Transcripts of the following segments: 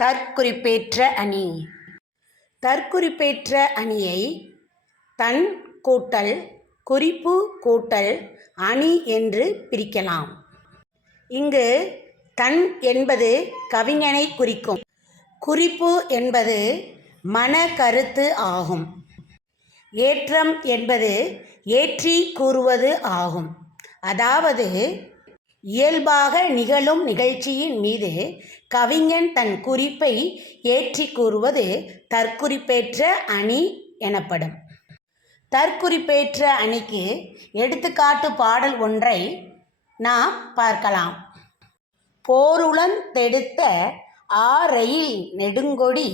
தற்குறிப்பேற்ற அணி. தற்குறிப்பேற்ற அணியை தன் கூட்டல் குறிப்பு கூட்டல் அணி என்று பிரிக்கலாம். இங்கு தன் என்பது கவிஞனை குறிக்கும். குறிப்பு என்பது மன கருத்து ஆகும். ஏற்றம் என்பது ஏற்றி கூறுவது ஆகும். அதாவது இயல்பாக நிகழும் நிகழ்ச்சியின் மீது கவிஞன் தன் குறிப்பை ஏற்றி கூறுவது தற்குறிப்பேற்ற அணி எனப்படும். தற்குறிப்பேற்ற அணிக்கு எடுத்துக்காட்டு பாடல் ஒன்றை நாம் பார்க்கலாம். போருளன் தெடுத்த ஆரையில் நெடுங்கொடி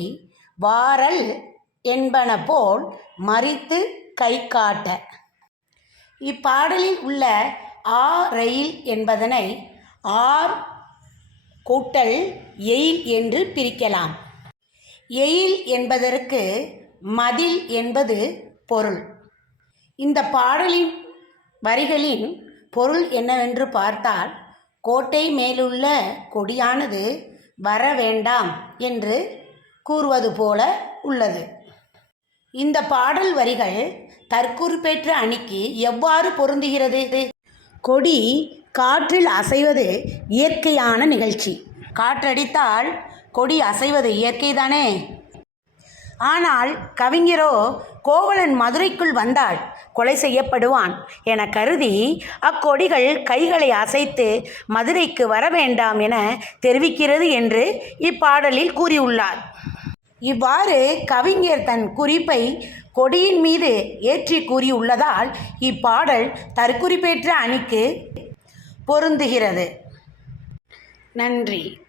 வாரல் என்பன போல் மறித்து கை காட்ட. இப்பாடலில் உள்ள ஆ ரயில் என்பதனை ஆர் கூட்டல் எயில் என்று பிரிக்கலாம். எயில் என்பதற்கு மதில் என்பது பொருள். இந்த பாடலின் வரிகளின் பொருள் என்னவென்று பார்த்தால் கோட்டை மேலுள்ள கொடியானது வர வேண்டாம் என்று கூறுவது போல உள்ளது. இந்த பாடல் வரிகள் தற்குறிப்பேற்ற அணிக்கு எவ்வாறு பொருந்துகிறது? கொடி காற்றில் அசைவது இயற்கையான நிகழ்ச்சி. காற்றடித்தால் கொடி அசைவது இயற்கைதானே? ஆனால் கவிஞரோ கோவலன் மதுரைக்குள் வந்தால் கொலை செய்யப்படுவான் என கருதி அக்கொடிகள் கைகளை அசைத்து மதுரைக்கு வர வேண்டாம் என தெரிவிக்கிறது என்று இப்பாடலில் கூறியுள்ளார். இவ்வாறு கவிஞர் தன் குறிப்பை கொடியின் மீது ஏற்றி கூறியுள்ளதால் இப்பாடல் தற்குறிப்பேற்ற அணிக்கு பொருந்துகிறது. நன்றி.